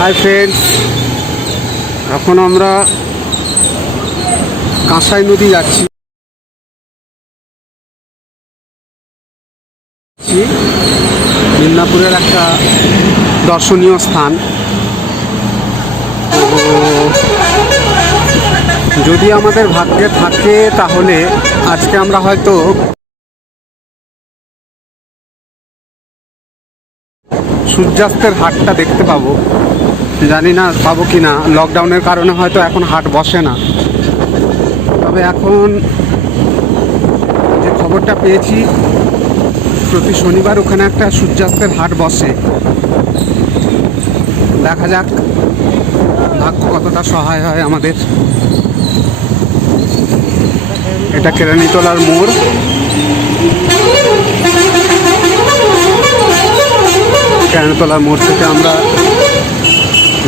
Hi friends, এখন আমরা কাঁসাই নদী যাচ্ছি। মিদনাপুরের একটা দর্শনীয় স্থান। তো যদি আমাদের ভাগ্যে থাকে তাহলে আজকে আমরা হয়তো সূর্যাস্তের হাটটা দেখতে পাবো। জানি না পাবো কি না, লকডাউনের কারণে হয়তো এখন হাট বসে না। তবে এখন যে খবরটা পেয়েছি, প্রতি শনিবার ওখানে একটা সূর্যাস্তের হাট বসে। দেখা যাক ভাগ্য কতটা সহায় হয় আমাদের। এটা কেরানীতলার মোড়। কেরানীতলার মোড় থেকে আমরা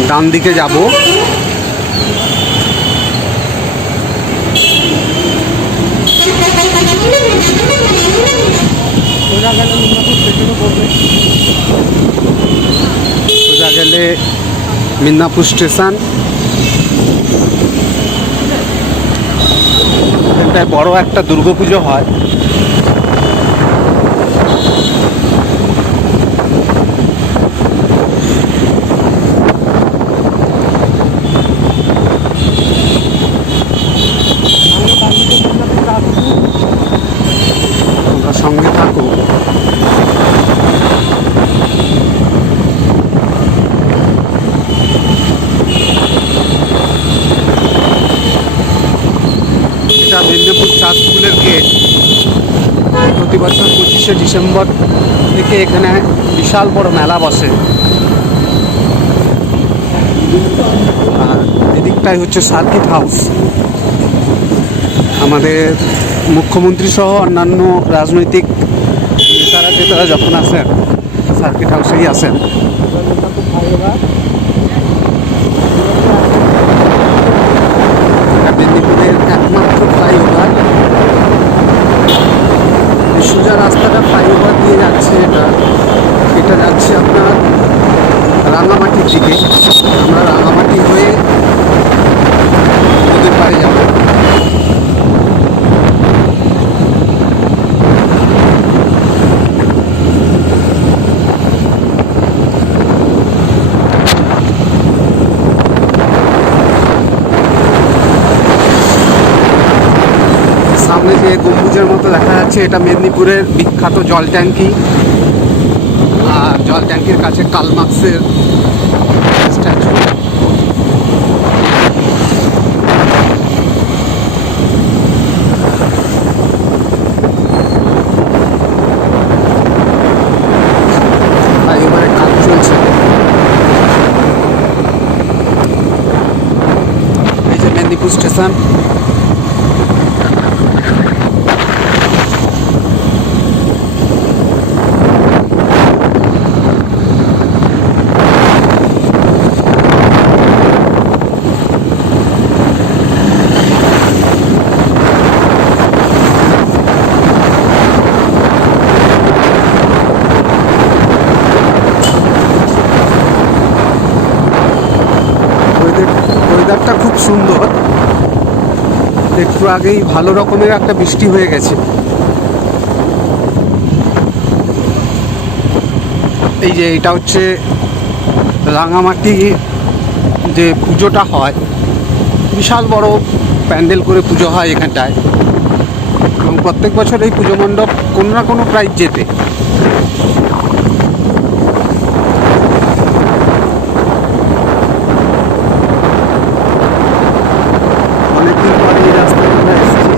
ডান দিকে যাব। সোজা গেলে মিদনাপুর স্টেশন। এখানটায় বড় একটা দুর্গাপুজো হয়। তোমরা সঙ্গে থাকো। এটা মেদিনীপুর চার্চ স্কুলের গেট। প্রতি বছর 25শে ডিসেম্বর থেকে এখানে বিশাল বড় মেলা বসে। আর এদিকটাই হচ্ছে সার্কিট হাউস। আমাদের মুখ্যমন্ত্রী সহ অন্যান্য রাজনৈতিক নেতারা যখন আসেন সার্কিট হাউসেই আসেন। মেদিনীপুরের একমাত্র ফ্লাইওভার। সোজা রাস্তাটা ফ্লাইওভার দিয়ে যাচ্ছে। এটা যাচ্ছে আপনার রাঙামাটির দিকে। আমরা রাঙামাটি হয়ে নদীর পাড়ে যাব। সামনে যে গম্বুজের মতো দেখা যাচ্ছে, এটা মেদিনীপুরের বিখ্যাত জল ট্যাঙ্কি। আর জল ট্যাঙ্কির কাছে কার্ল মার্কসের স্ট্যাচু। ফ্লাইওভারের কাজ চলছে। এই যে মেদিনীপুর স্টেশন। ওয়েদারটা খুব সুন্দর। একটু আগেই ভালো রকমের একটা বৃষ্টি হয়ে গেছে। এই যে এটা হচ্ছে রাঙামাটি যে পুজোটা হয়, বিশাল বড় প্যান্ডেল করে পুজো হয় এখানটায়। এবং প্রত্যেক বছর এই পুজো মণ্ডপ কোনো না কোনো প্রাইজ জেতে। অনেকদিন পরে এই রাস্তায় আমরা এসেছি।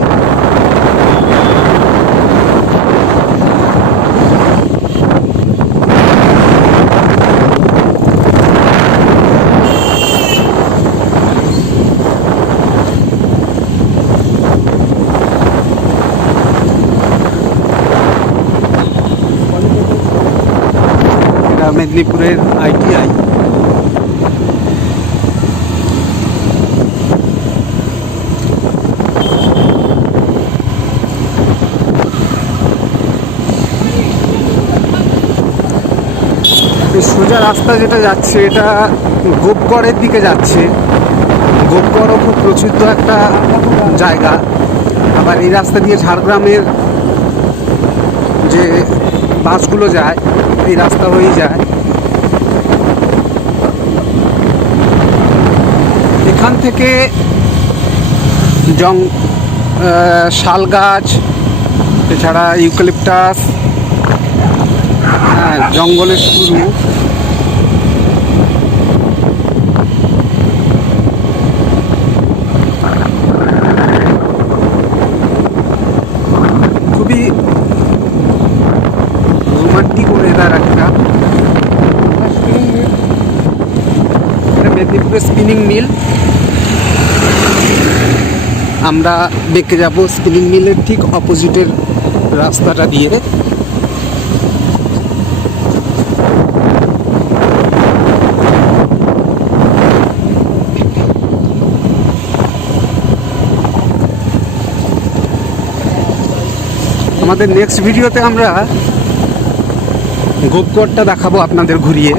এটা মেদিনীপুরের ITI। সোজা রাস্তা যেটা যাচ্ছে এটা গোপগড়ের দিকে যাচ্ছে। গোপগড়ও খুব প্রসিদ্ধ একটা জায়গা। আবার এই রাস্তা দিয়ে ঝাড়গ্রামের যে বাসগুলো যায় এই রাস্তা হয়েই যায়। এখান থেকে শাল গাছ, এছাড়া ইউক্যালিপটাস, জঙ্গলের শুরু। খুবই রোমান্টিক ওয়েদার একটা। এটা মেদিনীপুরের স্পিনিং মিল। আমরা বেঁকে যাব স্পিনিং মিলের ঠিক অপোজিটের রাস্তাটা দিয়ে। আমাদের নেক্সট ভিডিওতে আমরা গোপগড়টা দেখাবো আপনাদের ঘুরিয়ে,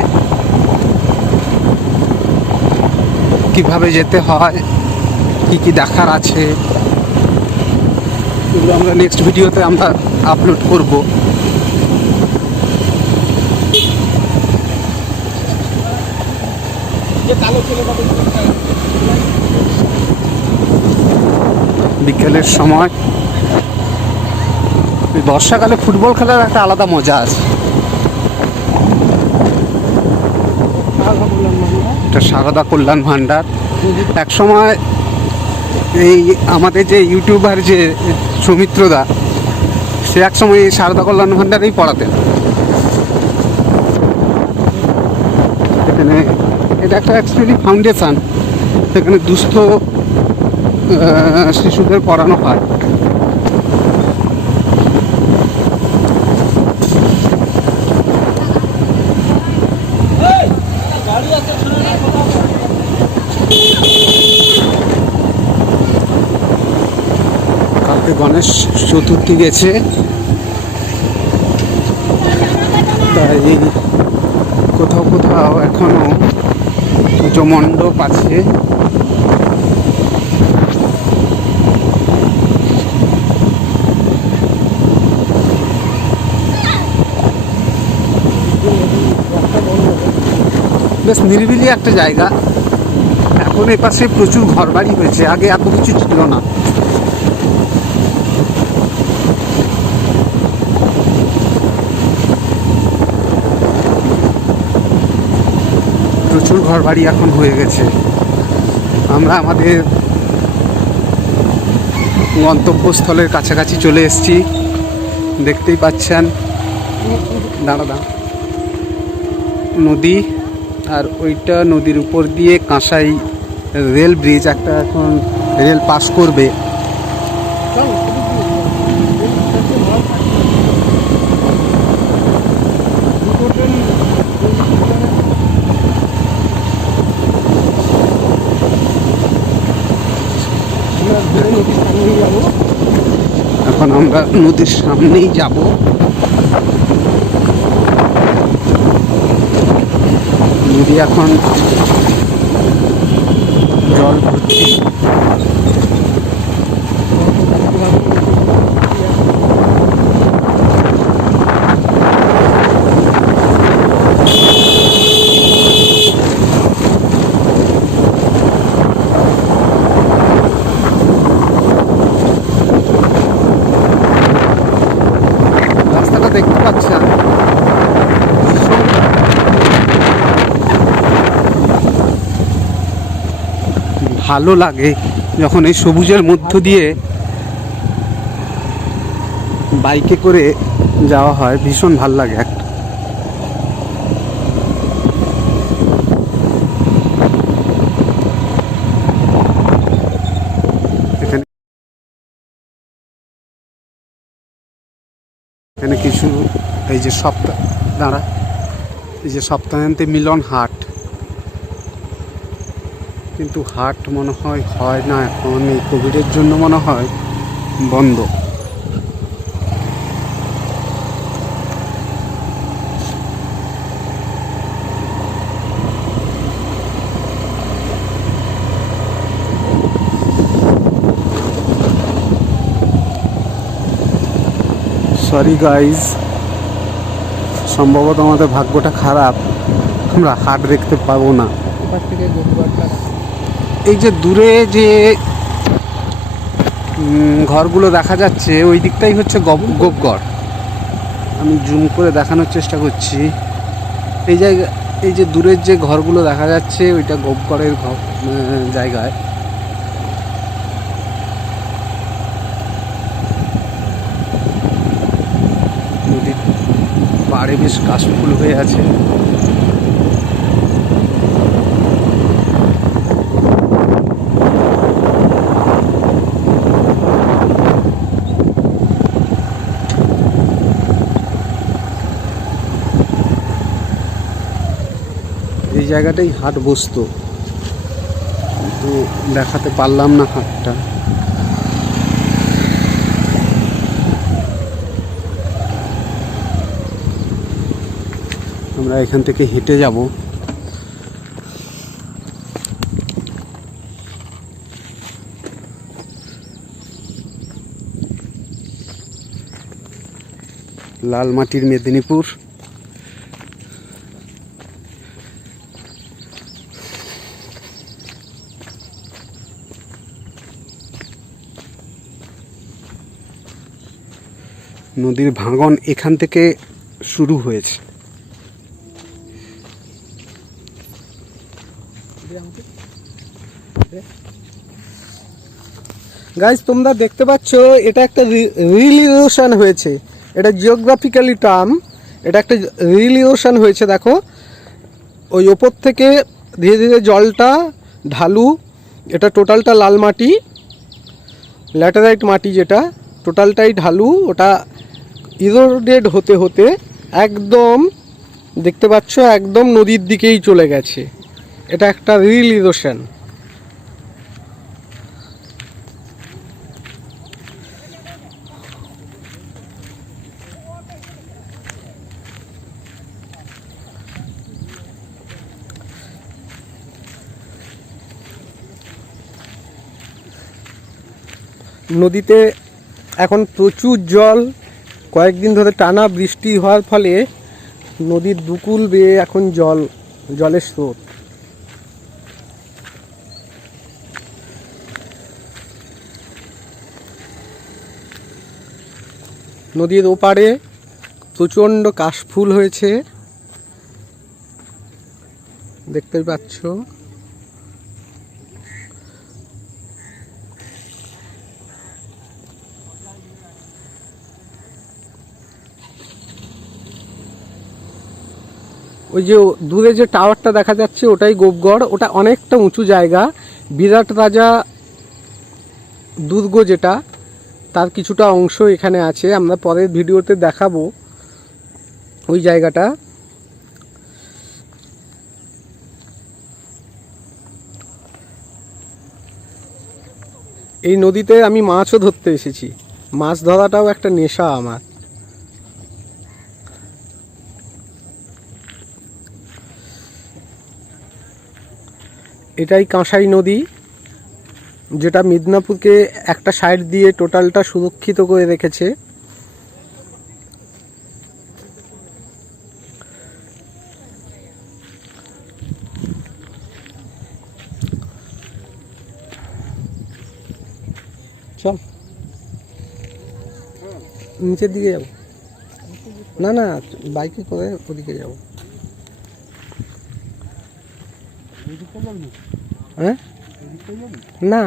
কিভাবে যেতে হয়, কি কি দেখার আছে, এগুলো আমরা নেক্সট ভিডিওতে আমরা আপলোড করব। বিকেলের সময় বর্ষাকালে ফুটবল খেলার একটা আলাদা মজা আছে। এটা সারদা কল্যাণ ভাণ্ডার। এক সময় এই আমাদের যে ইউটিউবার যে সৌমিত্রদা, সে এক সময় এই সারদা কল্যাণ ভাণ্ডারেই পড়াতেন। এখানে এটা একটা অ্যাকচুয়ালি ফাউন্ডেশন, সেখানে দুস্থ শিশুদের পড়ানো হয়। কালকে গণেশ চতুর্থী গেছে, তাই কোথাও কোথাও এখনো পুজো মণ্ডপ আছে। বেশ নিরিবিলি একটা জায়গা। এখন এ পাশে প্রচুর ঘরবাড়ি হয়েছে, আগে এত কিছু ছিল না। প্রচুর ঘরবাড়ি এখন হয়ে গেছে। আমরা আমাদের গন্তব্যস্থলের কাছাকাছি চলে এসেছি, দেখতেই পাচ্ছেন। দাঁড়া নদী, আর ওইটা নদীর উপর দিয়ে কাঁসাই রেল ব্রিজ, একটা এখন রেল পাস করবে। এখন আমরা নদীর সামনেই যাব। নদী এখন জল ভর্তি। রাস্তাটা দেখতে পাচ্ছেন, ভালো লাগে যখন এই সবুজের মধ্য দিয়ে বাইকে করে যাওয়া হয়, ভীষণ ভালো লাগে একটা। এখানে কিছু এই যে এই যে সপ্তাহান্তে মিলন হাট, কিন্তু হাট মনে হয় না এখন, এই কোভিডের জন্য মনে হয় বন্ধ। সরি গাইজ, সম্ভবত আমাদের ভাগ্যটা খারাপ, আমরা হাট দেখতে পাবো না। এই যে দূরে যে ঘরগুলো দেখা যাচ্ছে ওই দিকটাই হচ্ছে গোপগড়। আমি জুম করে দেখানোর চেষ্টা করছি। এই জায়গা, এই যে দূরের যে ঘরগুলো দেখা যাচ্ছে ওইটা গোপগড়ের ঘর জায়গায়। নদীর পাড়ে বেশ কাশফুল হয়ে আছে। এই জায়গাটাই হাট বসতো, কিন্তু দেখাতে পারলাম না হাটটা। আমরা এখান থেকে হেঁটে যাব। লালমাটির মেদিনীপুর। নদীর ভাঙন এখান থেকে শুরু হয়েছে। গাইজ তোমরা দেখতে পাচ্ছ এটা একটা রিলিউশন হয়েছে, এটা জিওগ্রাফিক্যালি টার্ম, এটা একটা রিলিউশন হয়েছে। দেখো ওই ওপর থেকে ধীরে ধীরে জলটা ঢালু, এটা টোটালটা লাল মাটি, ল্যাটেরাইট মাটি, যেটা টোটালটাই ঢালু, ওটা ইরোডেড হতে হতে একদম দেখতে পাচ্ছ একদম নদীর দিকেই চলে গেছে। এটা একটা রিল ইরোশন। নদীতে এখন প্রচুর জল, কয়েকদিন ধরে টানা বৃষ্টি হওয়ার ফলে নদীর দুকুল বেয়ে এখন জলের স্রোত। নদীর ওপারে প্রচণ্ড কাশফুল হয়েছে, দেখতেই পাচ্ছ। ওই যে দূরে যে টাওয়ারটা দেখা যাচ্ছে ওটাই গোপগড়, ওটা অনেকটা উঁচু জায়গা। বিরাট রাজা দুর্গ যেটা, তার কিছুটা অংশ এখানে আছে, আমরা পরের ভিডিওতে দেখাবো ওই জায়গাটা। এই নদীতে আমি মাছও ধরতে এসেছি, মাছ ধরাটাও একটা নেশা আমার। এটাই কাঁসাই নদী, যেটা মিদনাপুরকে একটা সাইড দিয়ে টোটালটা সুরক্ষিত করে রেখেছে। চল নিচের দিকে যাবো, না না বাইকে করে ওদিকে যাবো। হ্যাঁ না,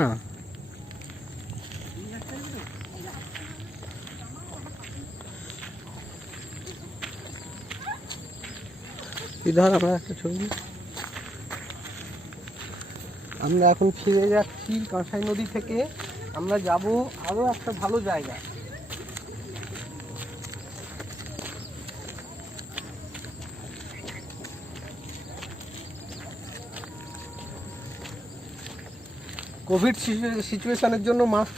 ধর আমরা একটা ছবি। আমরা এখন ফিরে যাচ্ছি কাঁসাই নদী থেকে, আমরা যাব আরো একটা ভালো জায়গা। কোভিড সিচুয়েশনের জন্য মাস্ক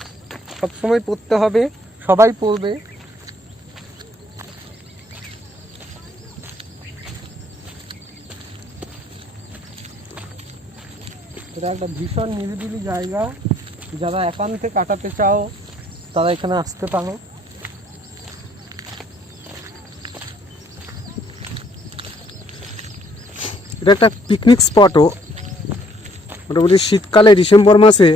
সবসময় পরতে হবে, সবাই পরবে। এটা একটা ভীষণ নিরিবিলি জায়গা, যারা একান্তে কাটাতে চাও তারা এখানে আসতে পারো। এটা একটা পিকনিক স্পটও, মোটামুটি শীতকালে ডিসেম্বর মাসে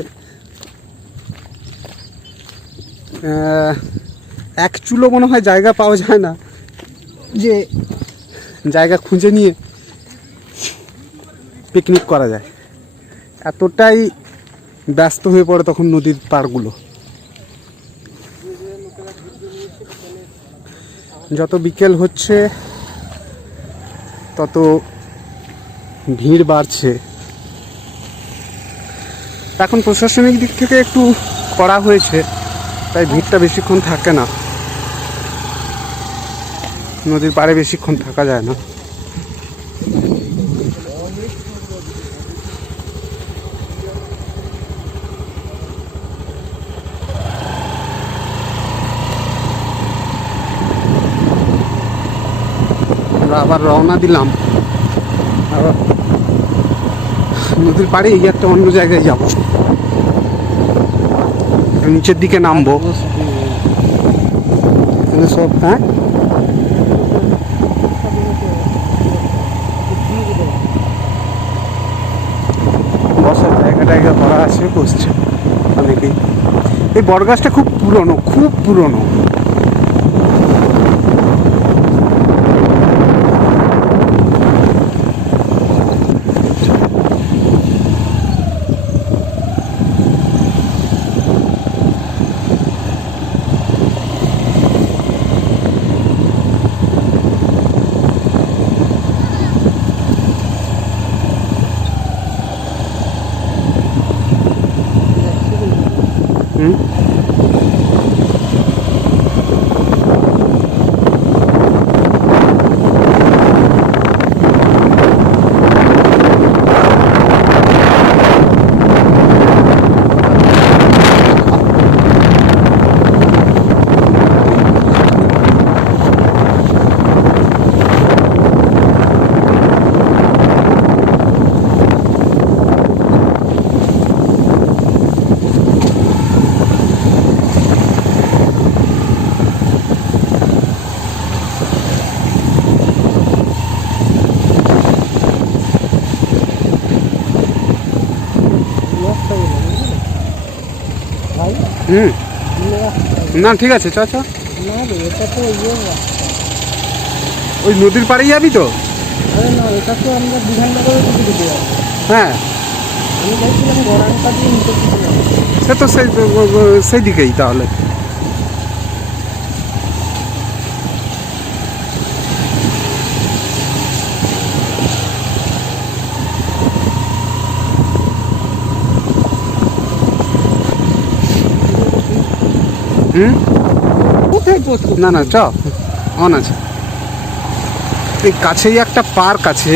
এক চুলো মনে হয় জায়গা পাওয়া যায় না, যে জায়গা খুঁজে নিয়ে পিকনিক করা যায়। এতটাই ব্যস্ত হয়ে পড়ে তখন নদীর পাড়গুলো। যত বিকেল হচ্ছে তত ভিড় বাড়ছে। এখন প্রশাসনিক দিক থেকে একটু করা হয়েছে, তাই ভিড়টা বেশিক্ষণ থাকে না, নদীর পাড়ে বেশিক্ষণ থাকা যায় না। আমরা আবার রওনা দিলাম, আবার নদীর পাড়ে এই একটা অন্য জায়গায় যাব, নিচের দিকে নামবো। এখানে সব হ্যাঁ বসার জায়গা টায়গা করা আছে, বসছে অনেকেই। এই বটগাছটা খুব পুরনো, খুব পুরনো। না ঠিক আছে, চ চ। ওই নদীর পাড়েই যাবি তো? হ্যাঁ সে তো সেই দিকেই তাহলে। না না চ, অন আছে। এই কাছেই একটা পার্ক আছে।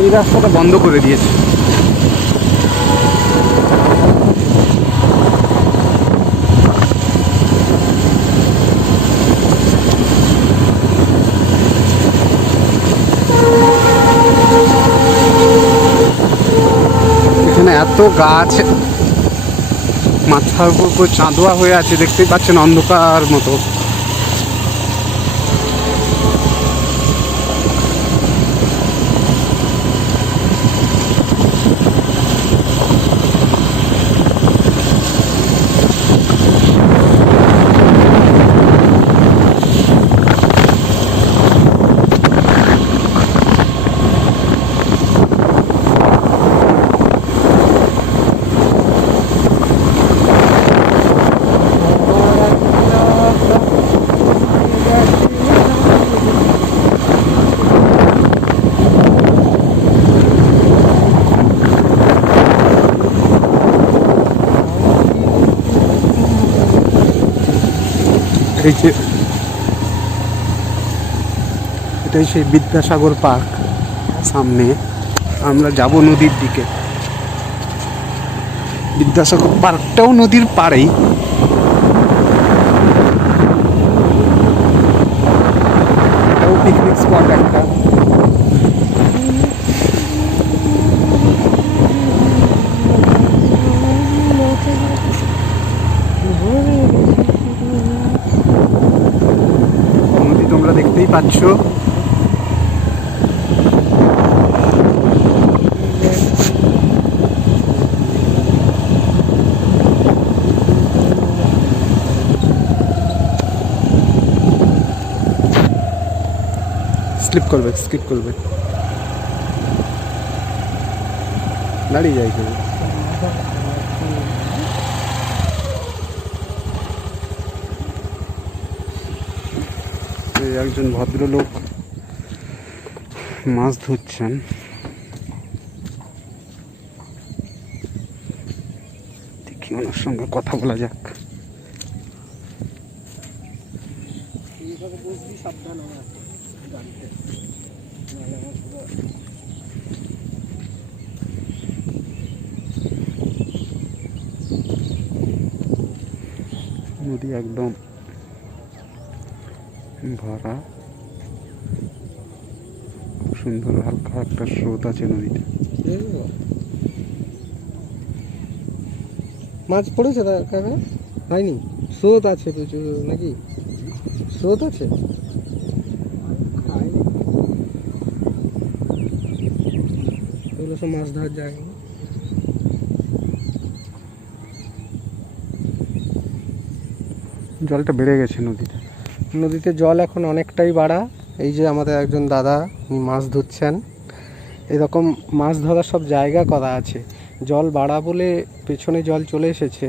এই রাস্তাটা বন্ধ করে দিয়েছে। এত গাছ, মাথার উপর পুরো চাঁদোয়া হয়ে আছে, দেখতেই পাচ্ছেন, অন্ধকার মতো। এই যে এটাই সেই বিদ্যাসাগর পার্ক। সামনে আমরা যাব নদীর দিকে। বিদ্যাসাগর পার্কটাও নদীর পাড়েই। এটাও পিকনিক স্পট একটা। স্লিপ করবে, স্কিপ করবে, দাঁড়িয়ে যাই কেউ। একজন ভদ্রলোক মাছ ধরছেন। দেখি ওনার সঙ্গে কথা বলা যাক। নদী একদম ভরা, খুব সুন্দর হালকা একটা স্রোত আছে নদীতে। মাছ পড়েছে কাকা? হয়নি, স্রোত আছে প্রচুর নাকি? স্রোত আছে, এগুলো সব মাছ ধরার জায়গা। জলটা বেড়ে গেছে নদীতে, নদীতে জল এখন অনেকটাই বাড়া। এই যে আমাদের একজন দাদা মাছ ধরছেন, এরকম মাছ ধরার সব জায়গা করা আছে। জল বাড়া বলে পেছনে জল চলে এসেছে।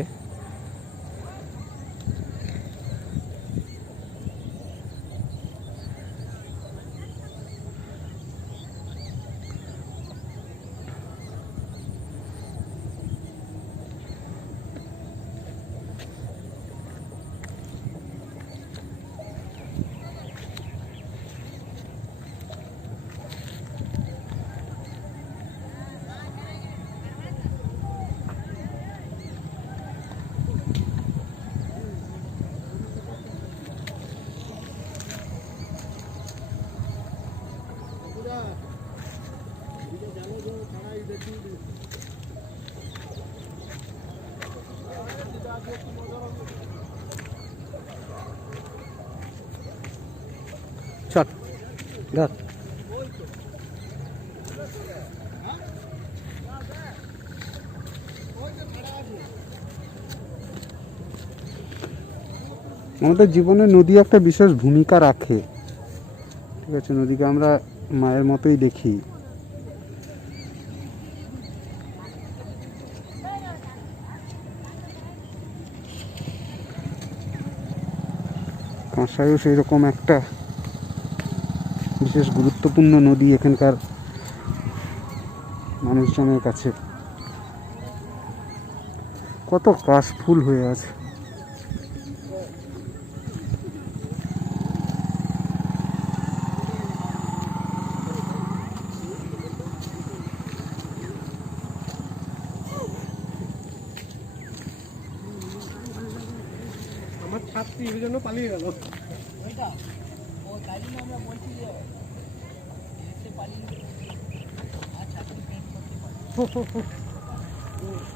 চল ধর। আমাদের জীবনে নদী একটা বিশেষ ভূমিকা রাখে, ঠিক আছে? নদীকে আমরা মায়ের মতোই দেখি। কাঁসাইও সেই রকম একটা বিশেষ গুরুত্বপূর্ণ নদী এখানকার মানুষজনের কাছে। কত কাশ ফুল হয়ে আছে। আমার ছাত্রী এই জন্য পালিয়ে গেল।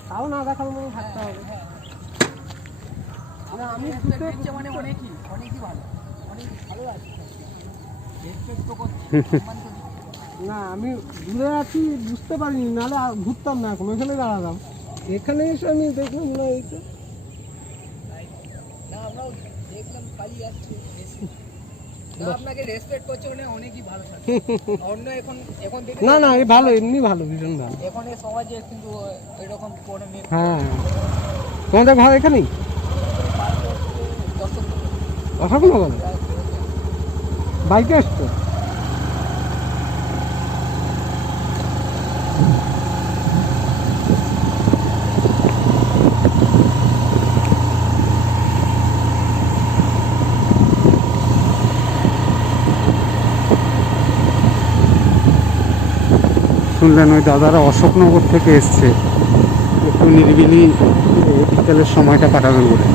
তাও না দেখার মতো থাকতে হবে। আমি মানে অনেকই ভালো, অনেক ভালো আছে না। আমি দূরে আছি বুঝতে পারিনি, নাহলে ঘুরতাম না, এখন এখানে দাঁড়ালাম। এখানে এসে আমি দেখলাম না এইটা। না না, এই ভালো, এমনি ভালো, ভীষণ ভালো। হ্যাঁ, তোমাদের ঘর এখানেই? অসাগুলো বলো, বাইকে আসতো? শুনলেন ওই দাদারা অশোকনগর থেকে এসছে একটু নিরিবিলি বিকেলের সময়টা কাটাবে বলে।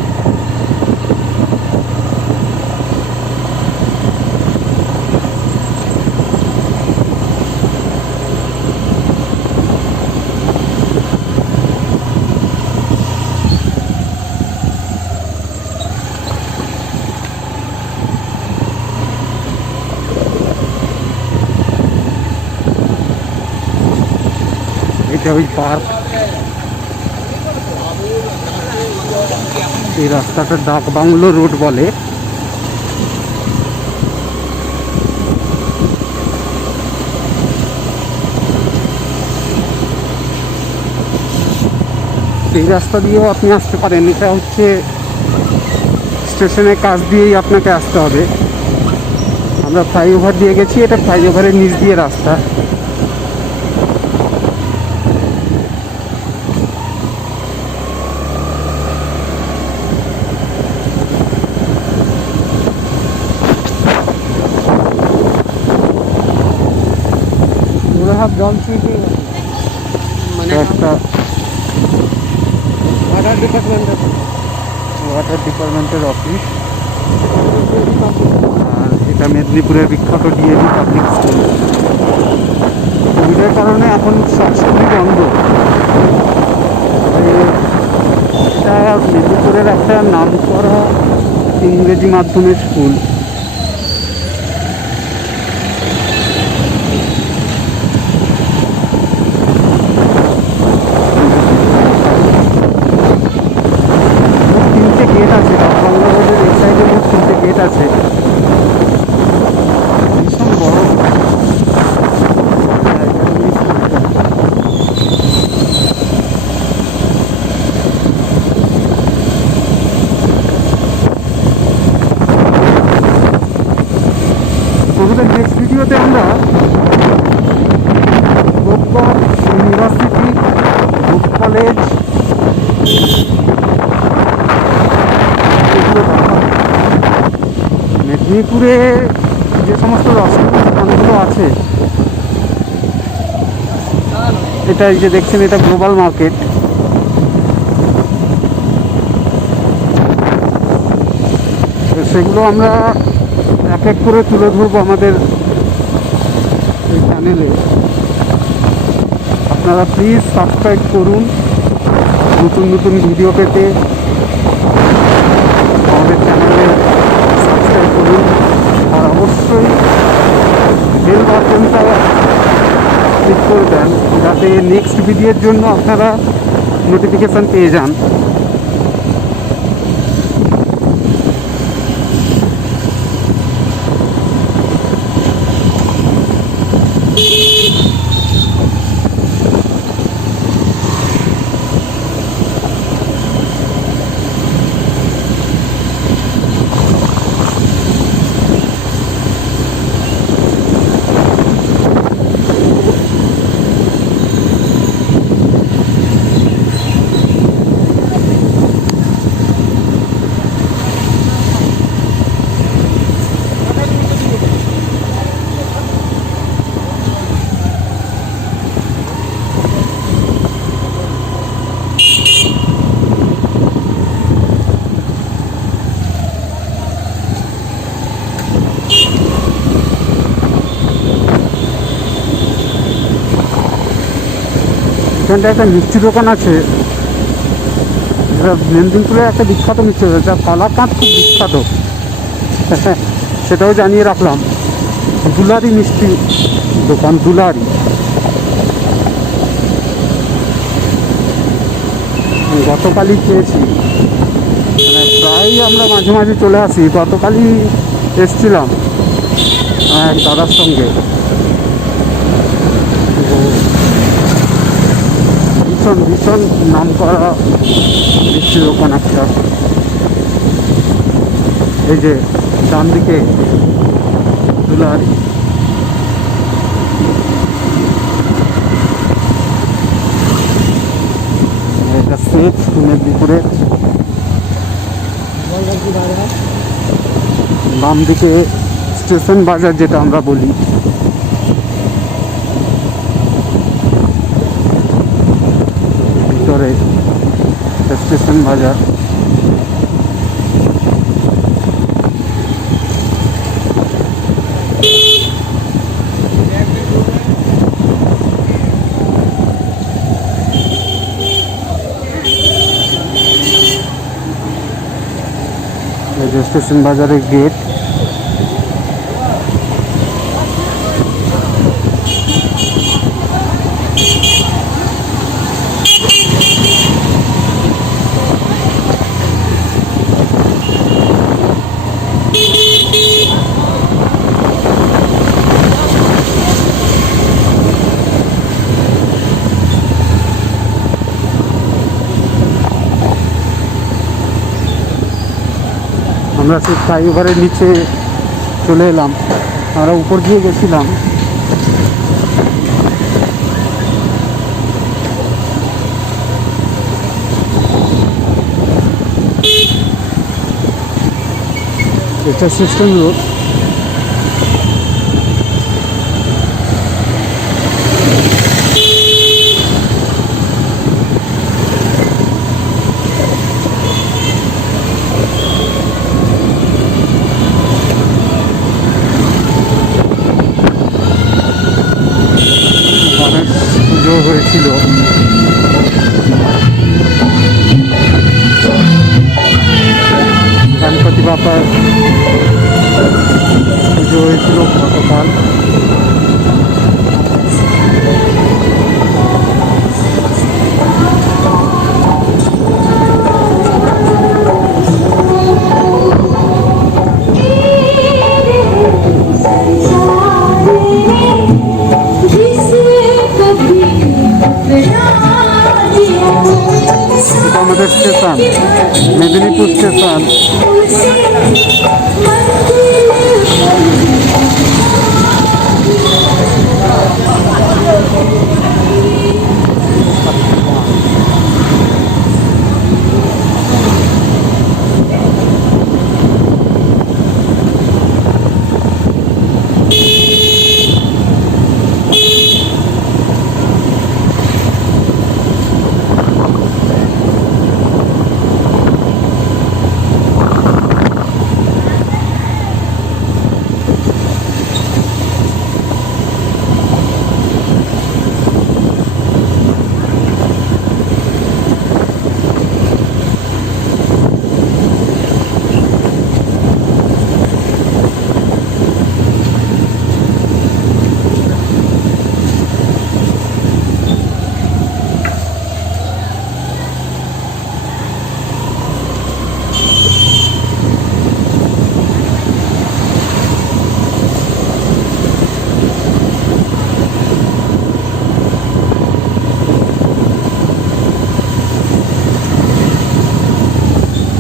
এটা ওই পার্ক, এই রাস্তাটা ডাক বাংলো রোড বলে। এই রাস্তা দিয়েও আপনি আসতে পারেন। এটা হচ্ছে স্টেশনের কাছ দিয়েই আপনাকে আসতে হবে। আমরা ফ্লাইওভার দিয়ে গেছি, এটা ফ্লাইওভারের নিচ দিয়ে রাস্তা। জল চুইতে মানে একটা ওয়াটার ডিপার্টমেন্টের ওয়াটার ডিপার্টমেন্টের অফিস। আর এটা মেদিনীপুরের বিখ্যাত ডিএভি পাবলিক স্কুল। কোভিডের কারণে এখন সব স্কুলই বন্ধ। এটা মেদিনীপুরের একটা নামকরা ইংরেজি মাধ্যমের স্কুল। তিনটে গেট আছে, বাংলা রোডের এই সাইডে মোট তিনটে গেট আছে। ভীষণ বড় আমাদের নেক্সট ভিডিওতে আমরা গোপগঞ্জ ইউনিভার্সিটি, বুক কলেজ এগুলো দেখাবো। মেদিনীপুরে যে সমস্ত দর্শনীয় স্থানগুলো আছে, এটা এই যে দেখছেন, এটা গ্লোবাল মার্কেট। সেগুলো আমরা এক এক করে তুলে ধরবো আমাদের এই চ্যানেলে। আপনারা প্লিজ সাবস্ক্রাইব করুন নতুন নতুন ভিডিও পেতে। আমাদের চ্যানেলে সাবস্ক্রাইব করুন আর অবশ্যই বেল বাটনটা ক্লিক করে দেন, যাতে নেক্সট ভিডিওর জন্য আপনারা নোটিফিকেশান পেয়ে যান। এখানটা একটা মিষ্টি দোকান আছে, যেটা মেদিনীপুরের একটা বিখ্যাত মিষ্টি দোকান, যা কালাকাঁদ খুব বিখ্যাত, সেটাও জানিয়ে রাখলাম। দুলারি মিষ্টি দোকান, দুলারি। গতকালই খেয়েছি, মানে প্রায়ই আমরা মাঝে মাঝে চলে আসি। গতকালই এসছিলাম এক দাদার সঙ্গে। ভীষণ ভীষণ নাম করা মিষ্টি দোকান একটা। এই যে ডান দিকে দুলারি। এটা সেফ মেদিনীপুরের। বাম দিকে স্টেশন বাজার, যেটা আমরা বলি। ভিতরে স্টেশন বাজার। স্টেশন বাজারের গেট। আমরা সেই ফ্লাইওভারের নিচে চলে এলাম। আমরা উপর দিয়ে গেছিলাম। এটা সিস্টেম রোড। অনেক পুজো হয়েছিল। গণপতি বাবার পুজো হয়েছিল গতকাল। এটা আমাদের স্টেশন, মেদিনীপুর স্টেশন।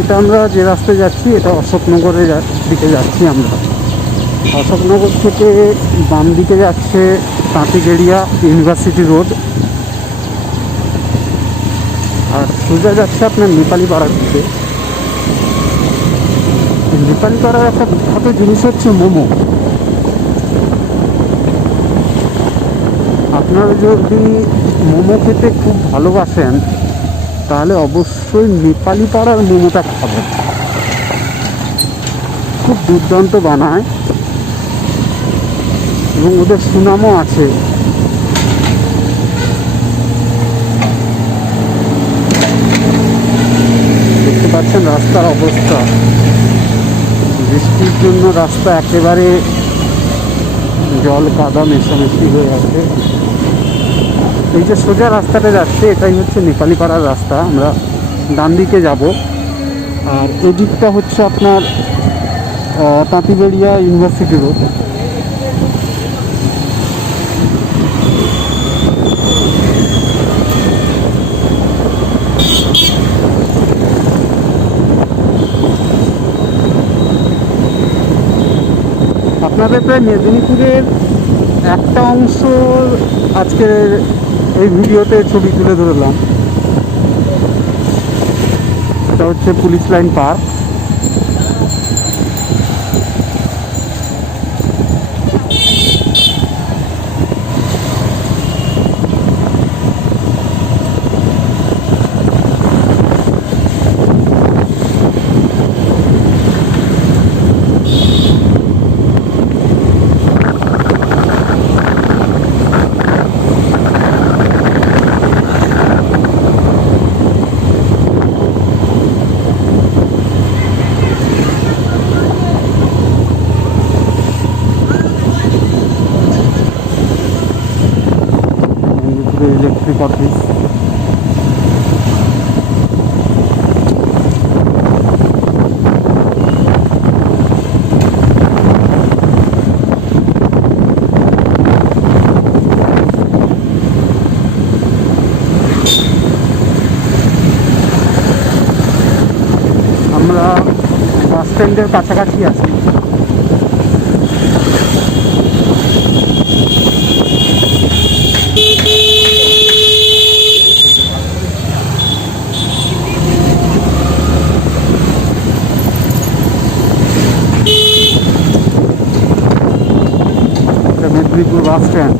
এটা আমরা যে রাস্তায় যাচ্ছি এটা অশোকনগরের দিকে যাচ্ছি আমরা। অশোকনগর থেকে বাম দিকে যাচ্ছে তাঁতিগেড়িয়া ইউনিভার্সিটি রোড, আর সোজা যাচ্ছে আপনার নেপালি পাড়ার দিকে। নেপালি পাড়ার একটা বিখ্যাত জিনিস হচ্ছে মোমো। আপনারা যদি মোমো খেতে খুব ভালোবাসেন তাহলে অবশ্যই নেপালি পাড়ার মোমোটা খাবেন। খুব দুর্দান্ত বানায় এবং ওদের সুনামও আছে। দেখতে পাচ্ছেন রাস্তার অবস্থা, বৃষ্টির জন্য রাস্তা একেবারে জল কাদা মেশামেশি হয়ে আছে। এই যে সোজা রাস্তাটা যাচ্ছে এটাই হচ্ছে নেপালি পাড়ার রাস্তা। আমরা ডান দিকে যাব, আর এই দিকটা হচ্ছে আপনার তাঁতিগেড়িয়া ইউনিভার্সিটি রোড। আপনাদের প্রায় মেদিনীপুরের একটা অংশ আজকের এই ভিডিওতে ছবি তুলে ধরলাম। এটা হচ্ছে police line park. Electric office. আমরা বাস স্ট্যান্ডের কাছাকাছি আছি। এটা Medinipur bus stand.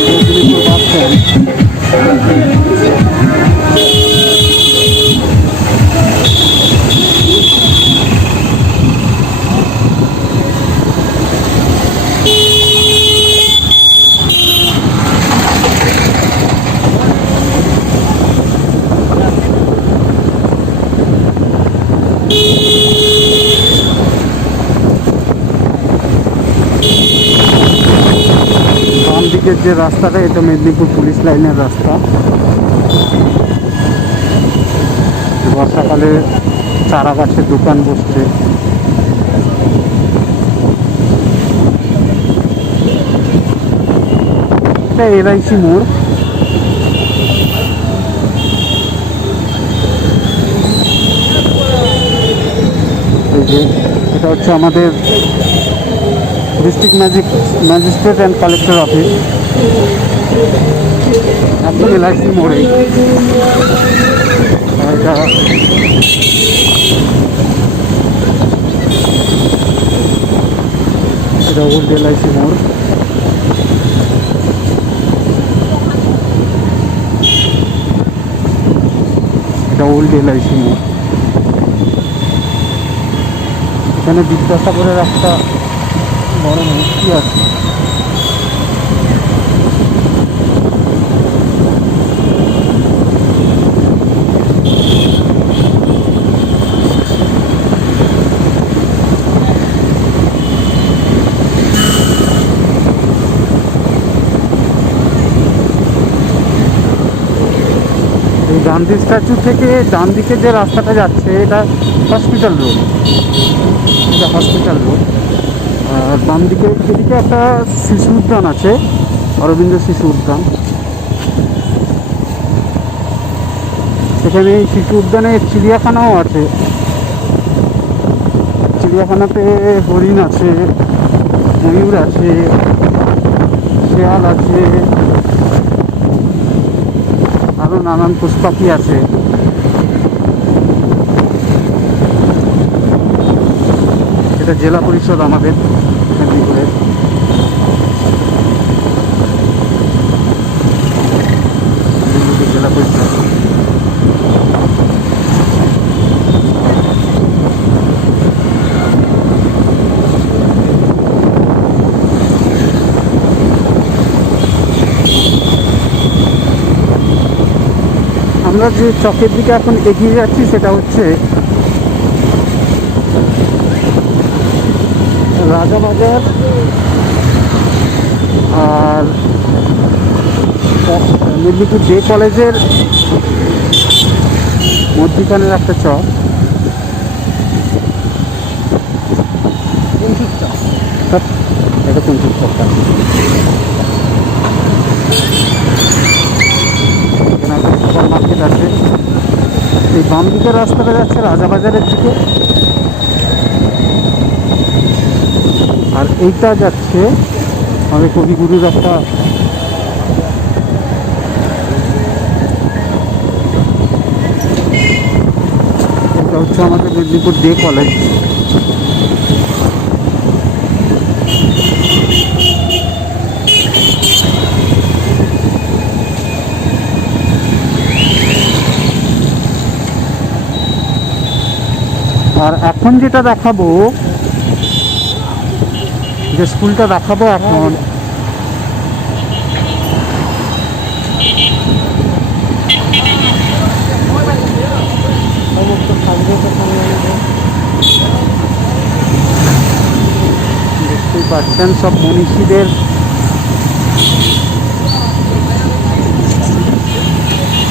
Medinipur bus stand. বাম দিকের যে রাস্তাটা, এটা মেদিনীপুর পুলিশ লাইনের রাস্তা। বর্ষাকালে চারা গাছের দোকান বসছে। এটা LIC মোড়। এই যে এটা হচ্ছে আমাদের district magistrate and collector office, একদম LIC মোড়ে। এটা ওল্ড LIC মোড়। এটা ওল্ড LIC মোড়। এখানে বিদ্যাসাগরের একটা বড় মূর্তি আছে। এই গান্ধী স্ট্যাচু থেকে ডান দিকে যে রাস্তাটা যাচ্ছে, এটা হসপিটাল রোড। এটা হসপিটাল রোড। আর বাম দিকে এদিকে একটা শিশু উদ্যান আছে, অরবিন্দ শিশু উদ্যান। সেখানে এই শিশু উদ্যানে চিড়িয়াখানাও আছে। চিড়িয়াখানাতে হরিণ আছে, ময়ূর আছে, শেয়াল আছে, আরো নানান পশু পাখি আছে। এটা জেলা পরিষদ আমাদের মেদিনীপুরের। জেলা পরিষদ। আমরা যে চকের দিকে এখন এগিয়ে যাচ্ছি সেটা হচ্ছে রাজাবাজার আর মেদিনীপুর যে কলেজের মধ্যখানের একটা চক। এটা কোন চকটা? সুপার মার্কেট আছে। এই বাম দিকের রাস্তাটা যাচ্ছে রাজাবাজারের দিকে, আর এইটা যাচ্ছে আমাদের কবিগুরুর একটা এটা হচ্ছে আমাদের মেদিনীপুর ডে কলেজ। আর এখন যেটা দেখাবো, যে স্কুলটা দেখাবো এখন, সমস্ত পাচ্ছেন সব মনীষীদের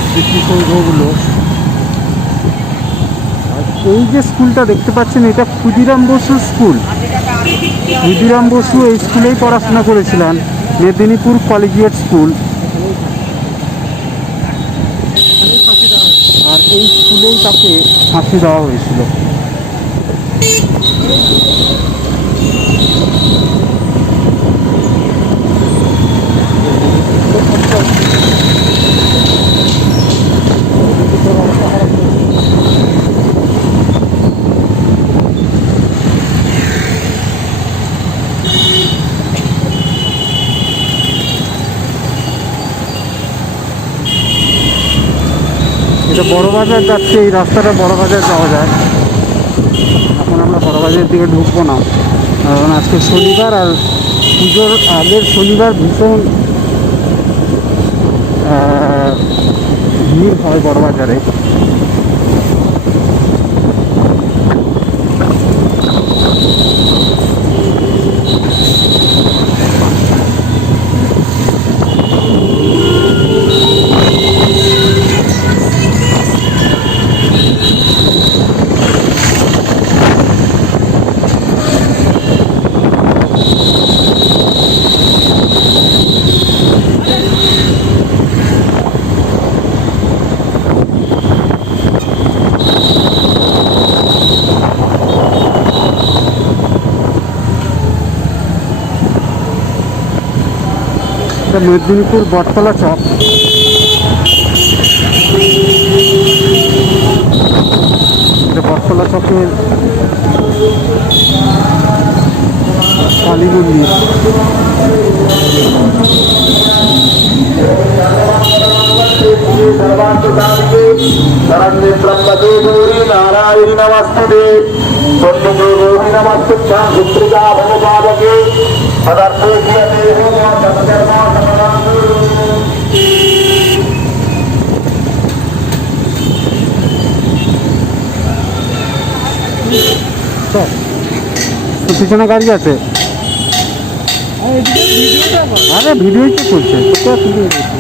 স্মৃতিসৌধগুলো। আর এই যে স্কুলটা দেখতে পাচ্ছেন, এটা ক্ষুদিরাম বসু স্কুল। ক্ষুদিরাম বসু এই স্কুলেই পড়াশোনা করেছিলেন, মেদিনীপুর কলেজিয়েট স্কুল। আর এই স্কুলেই তাকে ফাঁসি দেওয়া হয়েছিল। এটা বড় বাজার যাচ্ছে, এই রাস্তাটা বড় বাজার যাওয়া যায়। এখন আমরা বড় বাজারের দিকে ঢুকবো না, কারণ আজকে শনিবার, আর পুজোর আগের শনিবার ভীষণ ভিড় হয় বড় বাজারে। এটা মেদিনীপুর বটতলা চক। এটা বটতলা চকের কালী মন্দির। नारायणी नमस्ते नमस्ते তো পিছনে গাড়ি আছে। আরে ভিডিওই তো করছে, কোথায় ভিডিও করছে?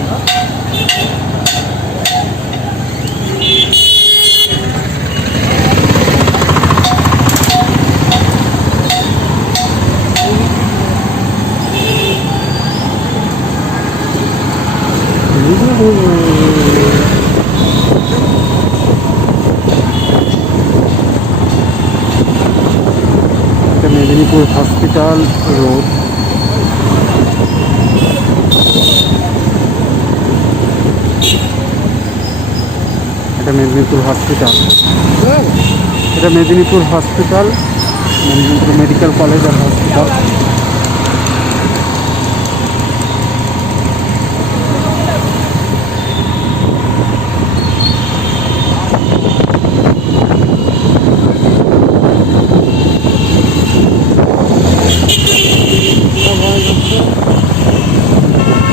এটা মেদিনীপুর হসপিটাল রোড। এটা মেদিনীপুর হসপিটাল, এটা Medinipur hospital, Medinipur medical college আর হসপিটাল।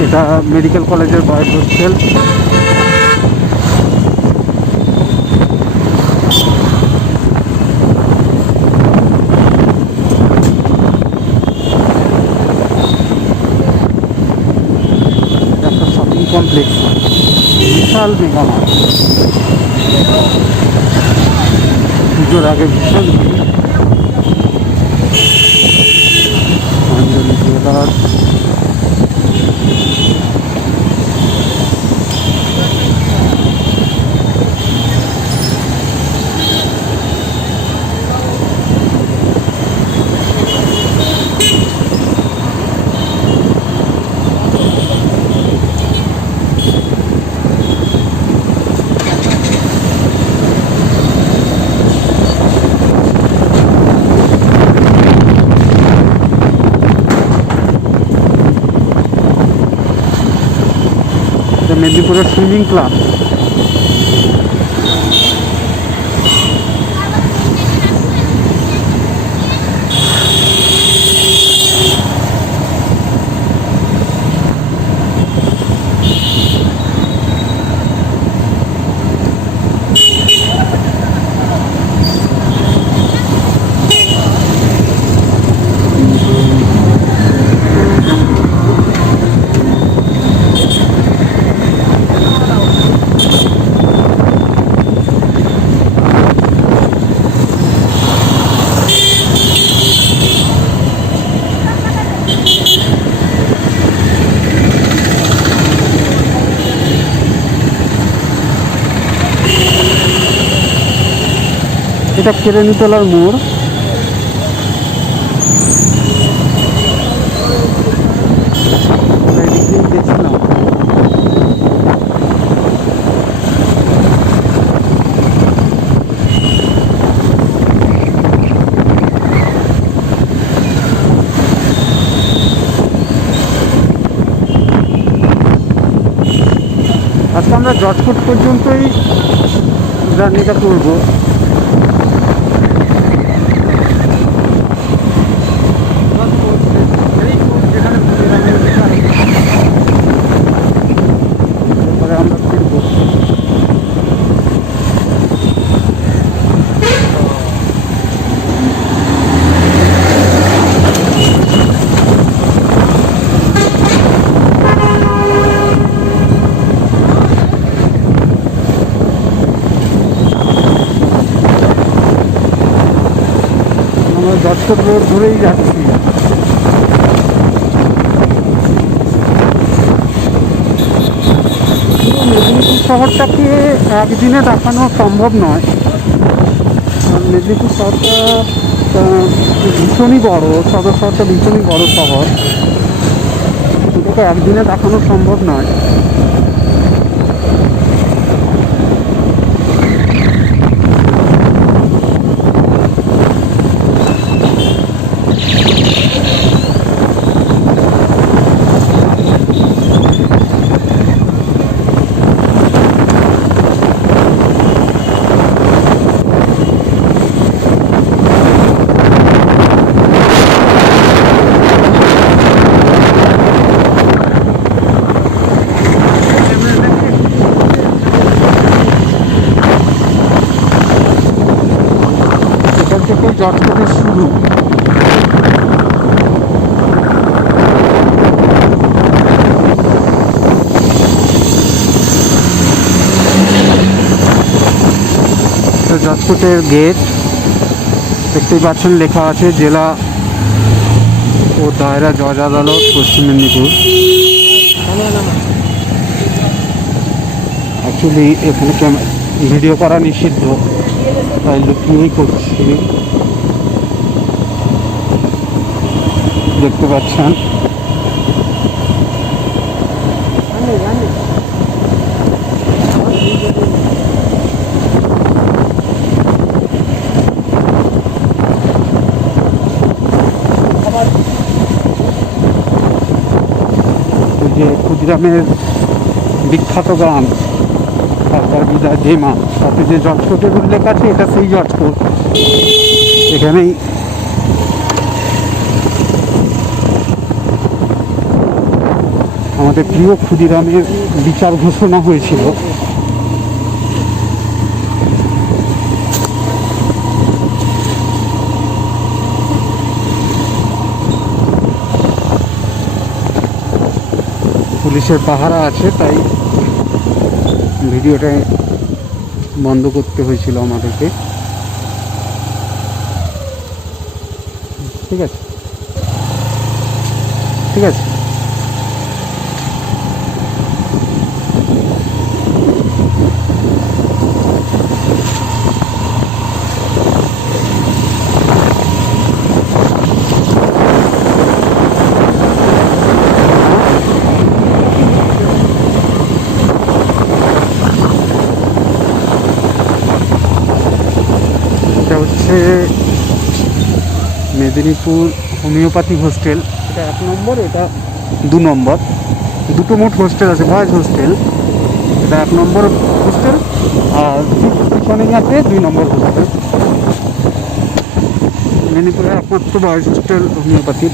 এটা মেডিকেল কলেজের বয়েজ হোস্টেল। একটা শপিং কমপ্লেক্স, বিশাল মেগামার্ট। পুজোর আগে ভীষণ ভিড়। অঞ্জলি জুয়েলার্স, এটা মেদিনীপুরের সুইমিং ক্লাব। এটা কেরানীতলার মোড়। এদিক দিয়ে দেখছিলাম। আজকে আমরা জজকোট পর্যন্তই জার্নিটা করবো। এরপরে আমরা ফিরবো। আমরা জজকোট রোড ধরেই যাচ্ছি। মেদিনীপুর শহরটাকে একদিনে দেখানো সম্ভব নয়, কারণ মেদিনীপুর শহরটা ভীষণই বড়, সদর শহরটা ভীষণই বড় শহর, এটাকে একদিনে দেখানো সম্ভব নয়। এখান থেকে জজকোটের শুরু। জজকোটের গেট দেখতেই পাচ্ছেন, লেখা আছে জেলা ও দায়রা জজ আদালত পশ্চিম মেদিনীপুর। অ্যাকচুয়ালি এখানে ভিডিও করা নিষিদ্ধ, তাই লুকিয়েই করছি। দেখতে পাচ্ছেন যে ক্ষুদিরামের বিখ্যাত গান সরকার বিদায় দে মা, তাতে যে জজকোটের উল্লেখ আছে, এটা সেই জজকোট। এখানেই আমাদের প্রিয় ক্ষুদিরামের বিচার ঘোষণা হয়েছিল। পুলিশের পাহারা আছে, তাই ভিডিওটা বন্ধ করতে হয়েছিল আমাদেরকে। ঠিক আছে, ঠিক আছে। এটা হচ্ছে মেদিনীপুর হোমিওপ্যাথি হোস্টেল। এটা 1 নম্বর, এটা 2 নম্বর, দুটো মোট হোস্টেল আছে, বয়েজ হোস্টেল। এটা 1 নম্বর হোস্টেল, আর পিছনেই আছে 2 নম্বর হোস্টেল। মেদিনীপুরের একমাত্র বয়েজ হোস্টেল হোমিওপ্যাথি।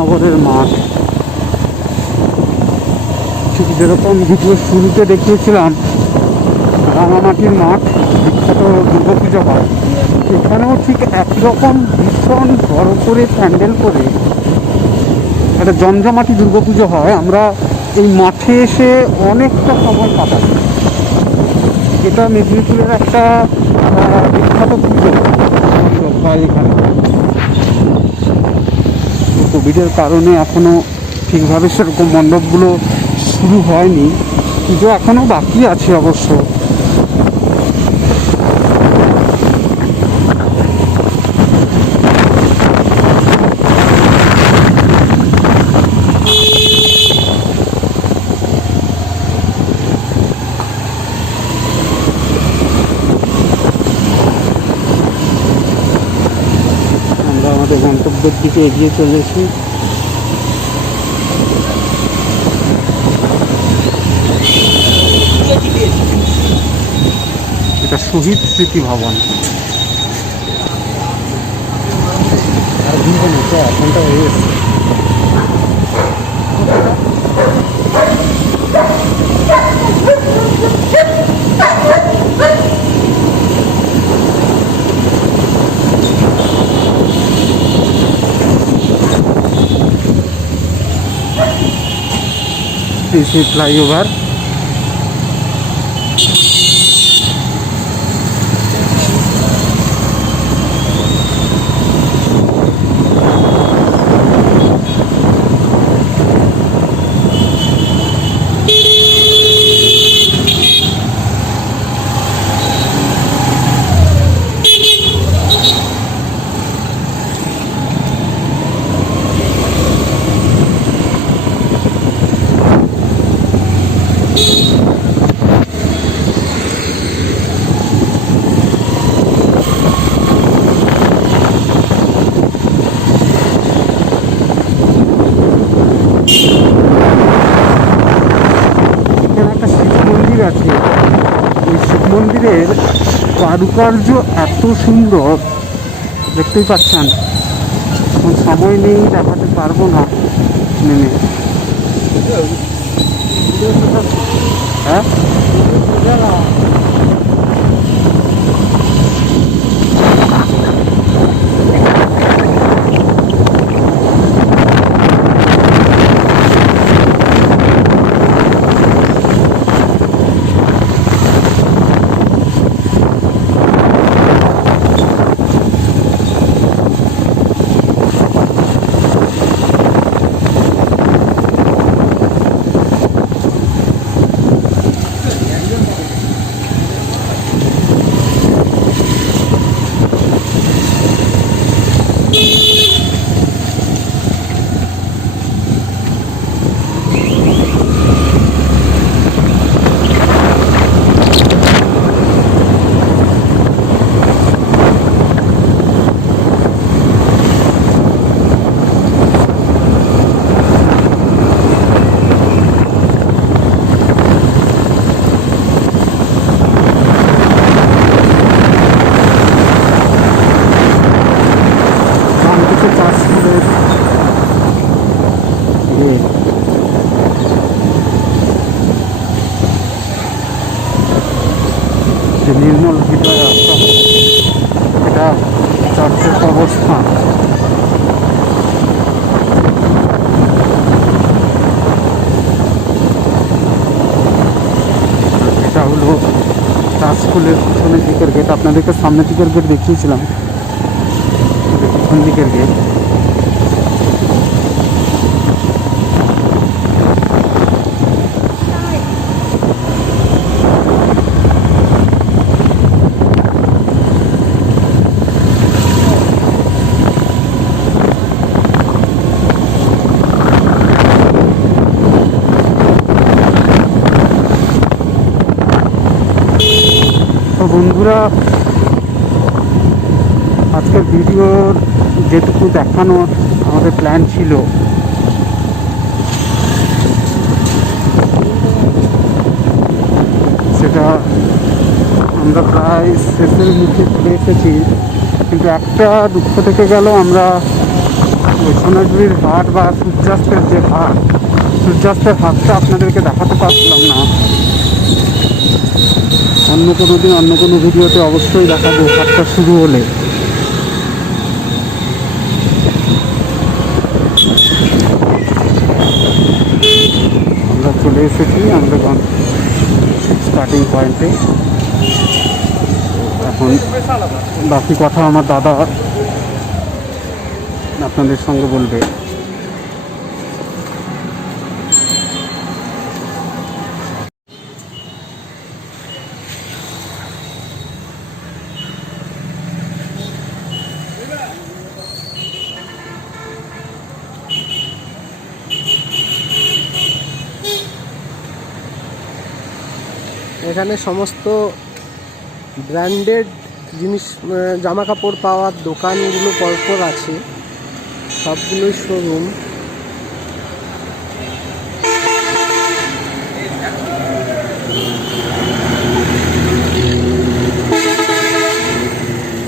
কৃষ্ণনগরের মাঠ। ঠিক যেরকম ভিডিও শুরুতে দেখিয়েছিলাম রাঙামাটির মাঠ বিখ্যাত দুর্গাপুজো হয়, এখানেও ঠিক একই রকম ভীষণ বড় করে প্যান্ডেল করে একটা জমজমাটি দুর্গাপুজো হয়। আমরা এই মাঠে এসে অনেকটা সময় কাটাই। এটা মেদিনীপুরের একটা বিখ্যাত পুজো হয় এখানে। কোভিডের কারণে এখনও ঠিকভাবে সেরকম মণ্ডপগুলো শুরু হয়নি, পুজো এখনও বাকি আছে অবশ্য। আমরা আমাদের গন্তব্যের দিকে এগিয়ে চলেছি। এটা শহীদ স্মৃতি ভবন। আর ঘুরবো না তো, এখনটা হয়ে গেছে। এই ফ্লাইওভার আছে। এই শিব মন্দিরের কারুকার্য এত সুন্দর, দেখতেই পাচ্ছেন। এখন সময় নেই, দেখাতে পারবো না নেমে। হ্যাঁ নির্মল হৃদয় আশ্রম, এটা চার্চের অবস্থান। এটা হলো চার্চ স্কুলের পিছনের দিকের গেট। আপনাদেরকে সামনের দিকের গেট দেখিয়েছিলাম, পিছন দিকের গেট। বন্ধুরা, আজকের ভিডিওর যেটুকু দেখানোর আমাদের প্ল্যান ছিল সেটা আমরা প্রায় শেষের মুখে চলে এসেছি। কিন্তু একটা দুঃখ থেকে গেল, আমরা সোনাঝুরির হাট বা সূর্যাস্তের যে হাট, সূর্যাস্তের হাটটা আপনাদেরকে দেখাতে পারছিলাম না। অন্য কোনো দিন অন্য কোনো ভিডিওতে অবশ্যই দেখাবো হাটটা শুরু হলে। আমরা চলে এসেছি আমাদের স্টার্টিং পয়েন্টে। এখন বাকি কথা আমার দাদা আপনাদের সঙ্গে বলবে। এখানে সমস্ত ব্র্যান্ডেড জিনিস, জামা কাপড় পাওয়ার দোকানগুলো পরপর আছে, সবগুলোই শোরুম।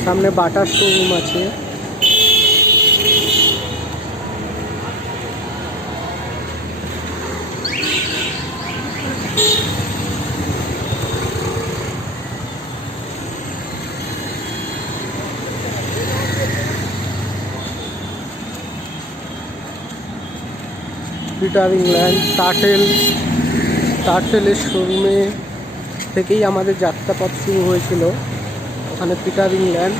সামনে বাটার শোরুম আছে। পিটার ইংল্যান্ড টার্টেলের শোরুমে থেকেই আমাদের যাত্রাপথ শুরু হয়েছিল। ওখানে পিটার ইংল্যান্ড।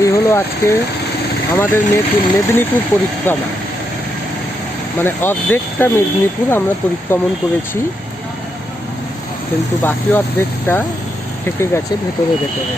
এই হলো আজকে আমাদের মেদিনীপুর পরিক্রমা, মানে অর্ধেকটা মেদিনীপুর আমরা পরিক্রমণ করেছি, কিন্তু বাকি অর্ধেকটা থেকে গেছে ভেতরে ভেতরে।